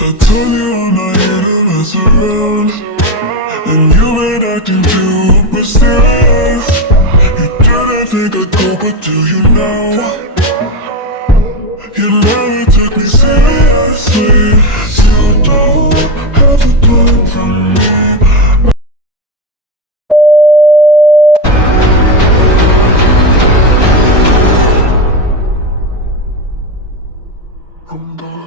I told you I'm not here to mess around, and you ain't acting too mysterious. You didn't think I'd go, but do you know? You never took me seriously. You don't have a time for me. I'm lost.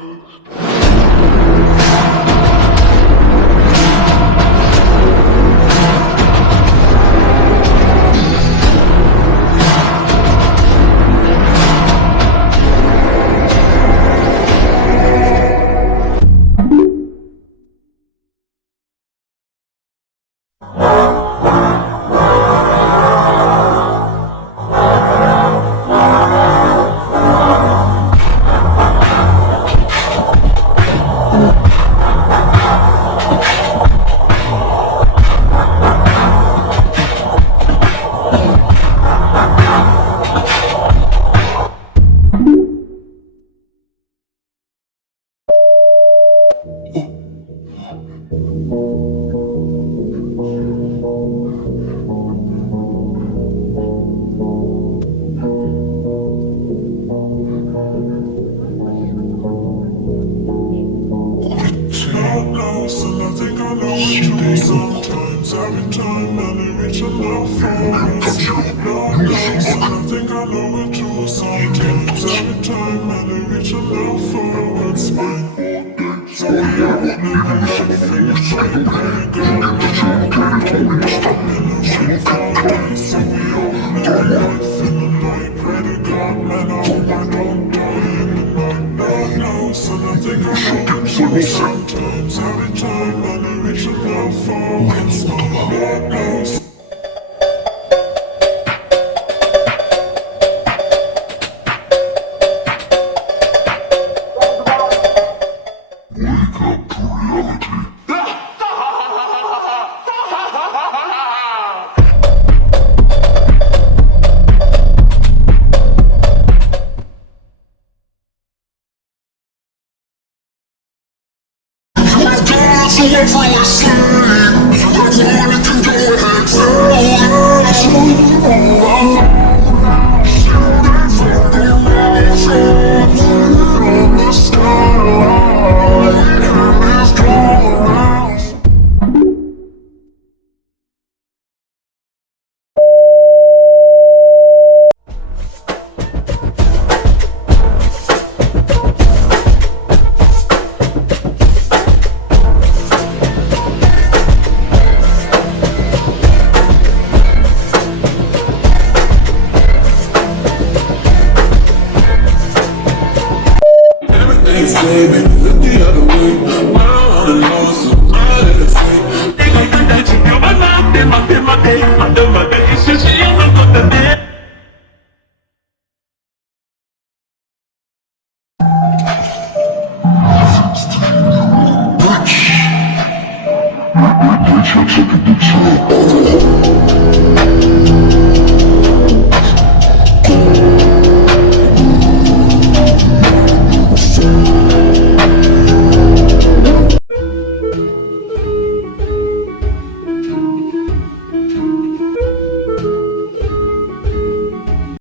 Sometimes, every time, and I reach a love for it. I think I know it too. Sometimes, every time, and I reach a love for it. So we are living something like pretty girl. So we all live life in the night. Pray to God, man, I hope I don't die in the night. No, so I think I know it too. Sometimes, every time, and I reach a love for it. Lord knows. Wake up to reality. So I fall asleep. You have money to go ahead, tell me. So you shooting from the mountain, put it on the skyline, and it's going around. Baby, look the other way. Now I'm lost, so I let it say. They gon' do that to you, but not in my day. Under my day, it's just you, I'm not the day. Bitch, you're taking the